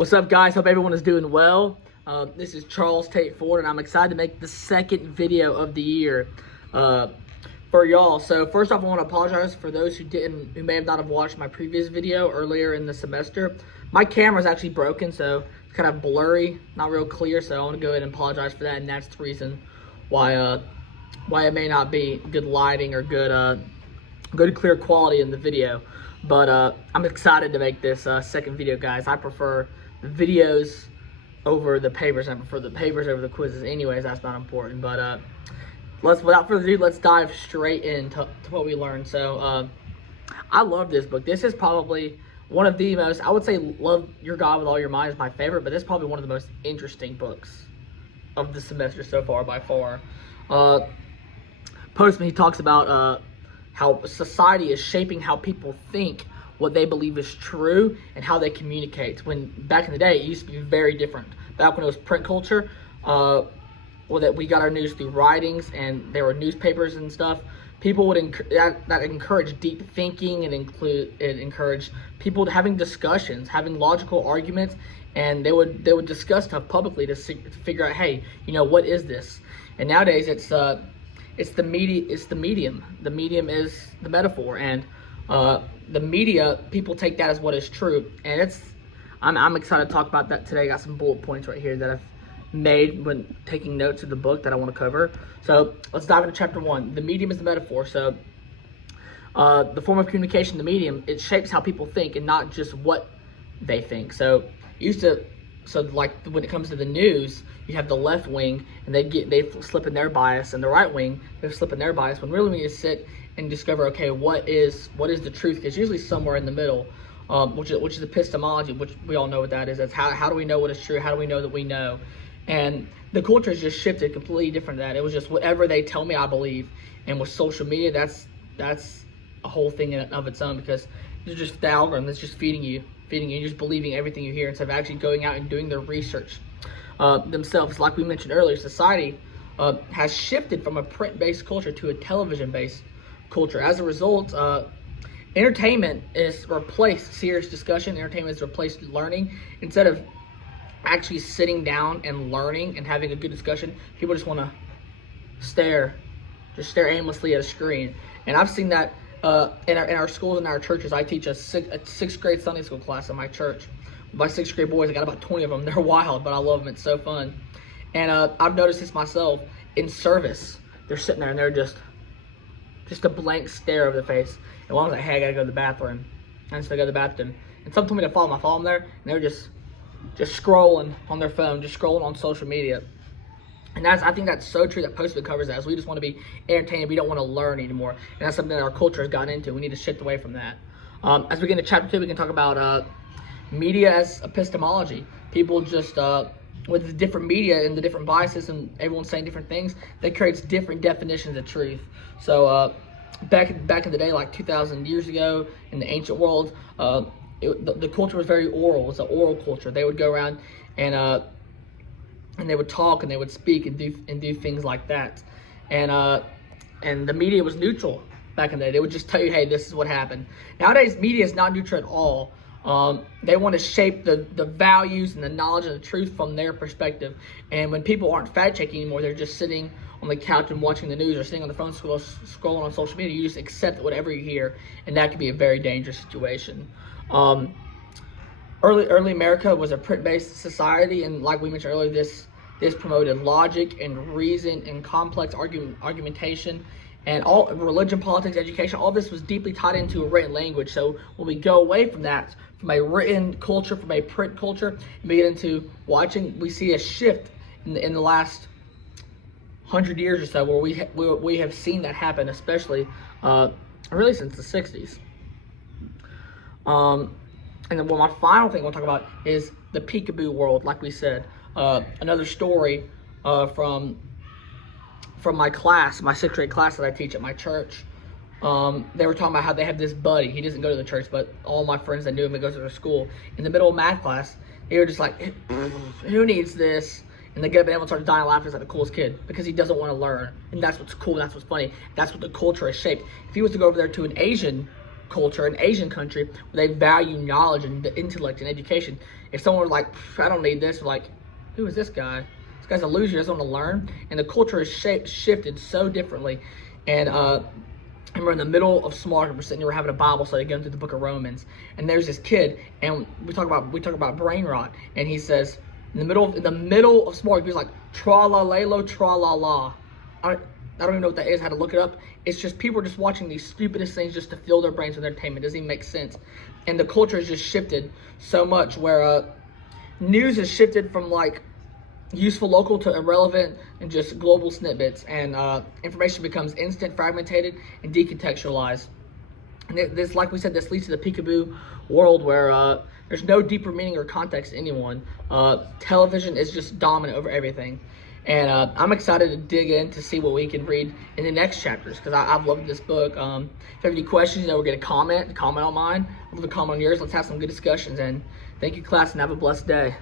What's up, guys? Hope everyone is doing well. This is Charles Tate Ford, and I'm excited to make the second video of the year for y'all. So first off, I want to apologize for those who may have not have watched my previous video earlier in the semester. My camera is actually broken, so it's kind of blurry, not real clear. So I want to go ahead and apologize for that, and that's the reason why it may not be good lighting or good clear quality in the video. But I'm excited to make this second video, guys. I prefer the videos over the papers. I prefer the papers over the quizzes. Anyways, that's not important. But without further ado, let's dive straight into what we learned. So I love this book. This is probably one of the most, I would say Love Your God With All Your Mind is my favorite, but this is probably one of the most interesting books of the semester so far by far. Postman, he talks about how society is shaping how people think, what they believe is true, and how they communicate. When back in the day, it used to be very different. Back when it was print culture, that we got our news through writings, and there were newspapers and stuff. People would that encourage deep thinking, and encourage people having discussions, having logical arguments, and they would discuss stuff publicly to figure out, hey, what is this? And nowadays, it's the medium. The medium is the metaphor, and the media, people take that as what is true. And I'm excited to talk about that today. I got some bullet points right here that I've made when taking notes of the book that I want to cover. So let's dive into chapter 1. The medium is the metaphor. So the form of communication, the medium, it shapes how people think and not just what they think. So like when it comes to the news, you have the left wing, and they slip in their bias, and the right wing, they slip in their bias, when really we need to sit and discover, okay, what is the truth? Because usually somewhere in the middle, which is epistemology, which we all know what that is. That's how do we know what is true? How do we know that we know? And the culture has just shifted completely different than that. It was just whatever they tell me, I believe. And with social media, that's a whole thing in of its own, because it's just the algorithm that's just feeding you, just believing everything you hear instead of actually going out and doing their research themselves. Like we mentioned earlier, society has shifted from a print-based culture to a television-based culture. As a result, entertainment is replaced serious discussion. Entertainment is replaced learning. Instead of actually sitting down and learning and having a good discussion, people just want to stare aimlessly at a screen. And I've seen that in our schools and our churches. I teach a sixth grade Sunday school class in my church. My sixth grade boys, I got about 20 of them. They're wild, but I love them. It's so fun. And I've noticed this myself in service. They're sitting there and they're just a blank stare over the face. And one was like, hey, I gotta go to the bathroom. And so I go to the bathroom. And someone told me to follow them. I follow them there, and they're just scrolling on their phone, just scrolling on social media. And I think that's so true that Postman covers that. We just want to be entertained. We don't want to learn anymore. And that's something that our culture has gotten into. We need to shift away from that. As we get into chapter 2, we can talk about media as epistemology. People just, with the different media and the different biases and everyone saying different things, that creates different definitions of truth. So back in the day, like 2,000 years ago in the ancient world, the culture was very oral. It was an oral culture. They would go around and they would talk and they would speak and do things like that. And the media was neutral back in the day. They would just tell you, hey, this is what happened. Nowadays, media is not neutral at all. They want to shape the values and the knowledge and the truth from their perspective. And when people aren't fact-checking anymore, they're just sitting on the couch and watching the news or sitting on the phone scrolling on social media. You just accept whatever you hear, and that can be a very dangerous situation. Early America was a print-based society, and like we mentioned earlier, this promoted logic and reason and complex argumentation, and all religion, politics, education. All this was deeply tied into a written language. So when we go away from that, from a written culture, from a print culture, and we get into watching, we see a shift in the last 100 years or so, where we have seen that happen, especially really since the 60s. And then my final thing I want to talk about is the peekaboo world, like we said. Another story from my class, my sixth grade class that I teach at my church. They were talking about how they have this buddy. He doesn't go to the church, but all my friends that knew him, that goes to their school. In the middle of math class, they were just like, who needs this? And they get up and everyone starts dying laughing. He's like the coolest kid because he doesn't want to learn. And that's what's cool, that's what's funny. That's what the culture has shaped. If he was to go over there to an Asian culture, an Asian country, where they value knowledge and the intellect and education. If someone was like, I don't need this, like, who is this guy? This guy's a loser, he doesn't want to learn. And the culture is shifted so differently. And I remember in the middle of small group, we're sitting here, we're having a Bible study going through the book of Romans, and there's this kid, and we talk about brain rot, and he says, in the middle of small group, he's like, tra-la-la-lo, tra-la-la. I don't even know what that is, I had to look it up. It's just people are just watching these stupidest things just to fill their brains with entertainment. It doesn't even make sense. And the culture has just shifted so much where news has shifted from like useful local to irrelevant and just global snippets. And information becomes instant, fragmented, and decontextualized. And this, like we said, this leads to the peekaboo world where there's no deeper meaning or context to anyone. Television is just dominant over everything. And I'm excited to dig in to see what we can read in the next chapters, because I've loved this book. If you have any questions, we're going to comment on mine. I'll leave a comment on yours. Let's have some good discussions. And thank you, class, and have a blessed day.